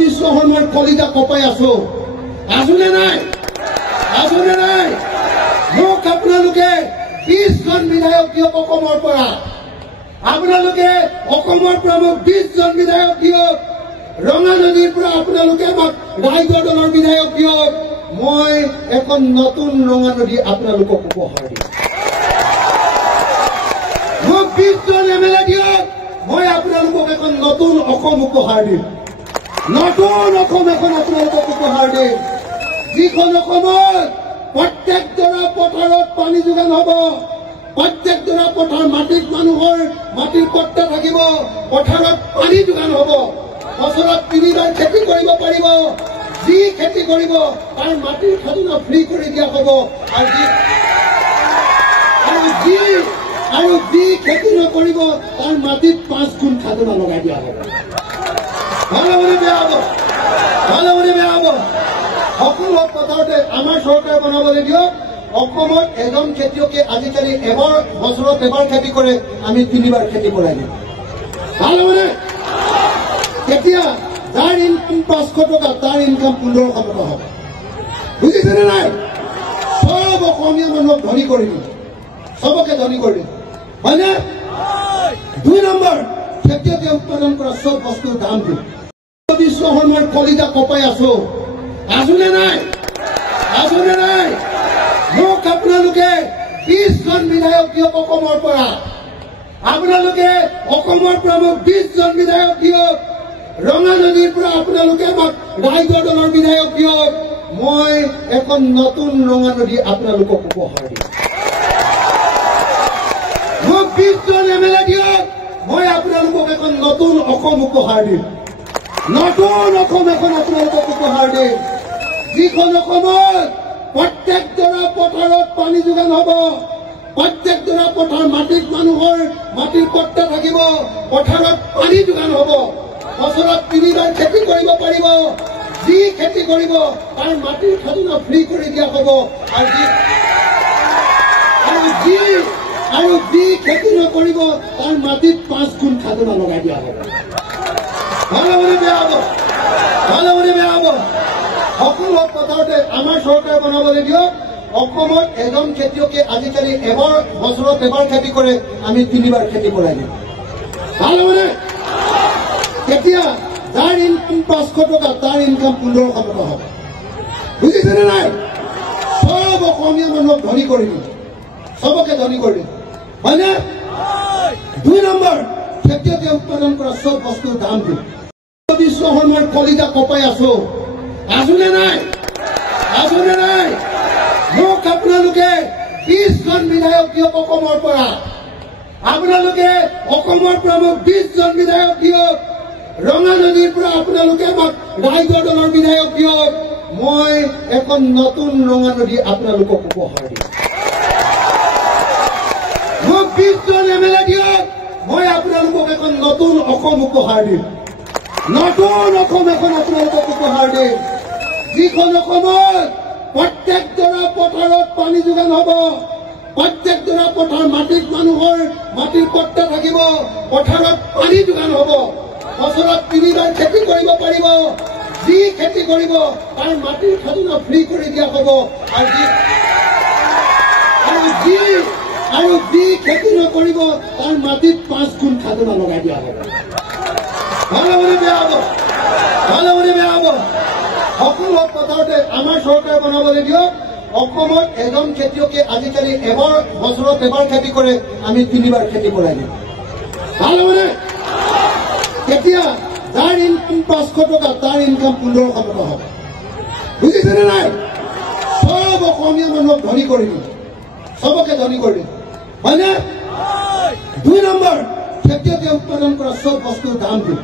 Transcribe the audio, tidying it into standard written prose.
বিশ্ব শৰ্মাৰ কলিজা কপাই আছো আজুনে নাই মোক আপোনালোকে 20 জন বিধায়ক দিয়ক অসমৰ পৰা আপোনালোকে অসমৰ পৰা মোক 20 জন বিধায়ক দিয়ক ৰঙা নদীৰ পৰা আপোনালোকে মোক ৰাইজৰ দলৰ বিধায়ক দিয়ক মই এখন নতুন ৰঙা নদী আপোনালোকক উপহাৰ দিম মোক 20 জন এমএলএ দিয়ক মই আপোনালোকক এখন নতুন অসম উপহাৰ দিম নতুন অসম এখন আপোনালোকক উপহাৰ দিম যিখন অসমত প্ৰত্যেক জোৰা পথাৰত পানী যোগান হ'ব প্ৰত্যেক জোৰা পথাৰ মাটিত মানুহৰ মাটিৰ পট্টা থাকিব পথাৰত পানী যোগান হ'ব বছৰত 3 বাৰ খেতি কৰিব পাৰিব যি খেতি কৰিব তাৰ মাটিৰ খাজনা ফ্ৰী কৰি দিয়া হ'ব আৰু যি খেতি নকৰিব তাৰ মাটিত 5 গুণ খাজনা লগাই দিয়া হ'ব ভালে বেয়া হ'ব সকলো পথাৰতে আমাৰ চৰকাৰে বনাবলৈ দিয়ক অসমত এজন খেতিয়কে আজিকালি বছৰত এবাৰ খেতি কৰে আমি 3 বাৰ খেতি কৰাই দিম ভালে এতিয়া যাৰ ইনকাম 500 টকা তাৰ ইনকাম 1500 টকা হ'ব বুজিছেনে নাই সব অসমীয়া মানুহক ধনী কৰি দিম সবকে ধনী কৰি দিম হয়নে 2 নম্বৰ খেতিয়কে উৎপাদন কৰা সব বস্তুৰ দাম দিম বিশ্ব শৰ্মাৰ কলিজা কপাই আছো আজুনে নাই মোক আপোনালোকে 20 জন বিধায়ক দিয়ক অসমৰ পৰা আপোনালোকে অসমৰ পৰা মোক 20 জন বিধায়ক দিয়ক ৰঙা নদীৰ পৰা আপোনালোকে মোক ৰাইজৰ দলৰ বিধায়ক দিয়ক মই এখন নতুন ৰঙা নদী আপোনালোকক উপহাৰ দিম মোক 20 জন এমএলএ দিয়ক মই আপোনালোকক এখন নতুন অসম উপহাৰ দিম নতুন অসম এখন আপোনালোকক উপহাৰ দিম যিখন অসমত প্ৰত্যেক জোৰা পথাৰত পানী যোগান হ'ব প্ৰত্যেক জোৰা পথাৰ মাটিত মানুহৰ মাটিৰ পট্টা থাকিব পথাৰত পানী যোগান হ'ব বছৰত 3 বাৰ খেতি কৰিব পাৰিব যি খেতি কৰিব তাৰ মাটিৰ খাজনা ফ্ৰী কৰি দিয়া হ'ব আৰু যি খেতি নকৰিব তাৰ মাটিত 5 গুণ খাজনা লগাই দিয়া হ'ব ভালে বেয়া হ'ব সকলো পথাৰতে আমাৰ চৰকাৰে বনাবলৈ দিয়ক অসমত এজন খেতিয়কে আজিকালি বছৰত এবাৰ খেতি কৰে আমি 3 বাৰ খেতি কৰাই দিম ভালে এতিয়া যাৰ ইনকাম 500 টকা তাৰ ইনকাম 1500 টকা হ'ব বুজিছেনে নাই সব অসমীয়া মানুহক ধনী কৰি দিম সবকে ধনী কৰি দিম হয়নে 2 নম্বৰ খেতিয়কে উৎপাদন কৰা সব বস্তুৰ দাম দিম বিশ্ব শৰ্মাৰ কলিজা কপাই আছো আজুনে নাই মোক আপোনালোকে 20 জন বিধায়ক দিয়ক অসমৰ পৰা আপোনালোকে অসমৰ পৰা মোক 20 জন বিধায়ক দিয়ক ৰঙা নদীৰ পৰা আপোনালোকে মোক ৰাইজৰ দলৰ বিধায়ক দিয়ক মই এখন নতুন ৰঙা নদী আপোনালোকক উপহাৰ দিম মোক 20 জন এমএলএ দিয়ক মই আপোনালোকক এখন নতুন অসম উপহাৰ দিম নতুন অসম এখন আপোনালোকক উপহাৰ দিম যিখন অসমত প্ৰত্যেক জোৰা পথাৰত পানী যোগান হ'ব প্ৰত্যেক জোৰা পথাৰ মাটিত মানুহৰ মাটিৰ পট্টা থাকিব পথাৰত পানী যোগান হ'ব বছৰত 3 বাৰ খেতি কৰিব পাৰিব যি খেতি কৰিব তাৰ মাটিৰ খাজনা ফ্ৰী কৰি দিয়া হ'ব আৰু যি খেতি নকৰিব তাৰ মাটিত 5 গুণ খাজনা লগাই দিয়া হ'ব ভালে বেয়া হ'ব সকলো পথাৰতে আমাৰ চৰকাৰে বনাবলৈ দিয়ক অসমত এজন খেতিয়কে আজিকালি বছৰত এবাৰ খেতি কৰে আমি 3 বাৰ খেতি কৰাই দিম ভালে এতিয়া যাৰ ইনকাম 500 টকা তাৰ ইনকাম 1500 টকা হ'ব বুজিছেনে নাই সব অসমীয়া মানুহক ধনী কৰি দিম সবকে ধনী কৰি দিম হয়নে 2 নম্বৰ খেতিয়কে উৎপাদন কৰা সব বস্তুৰ দাম দিম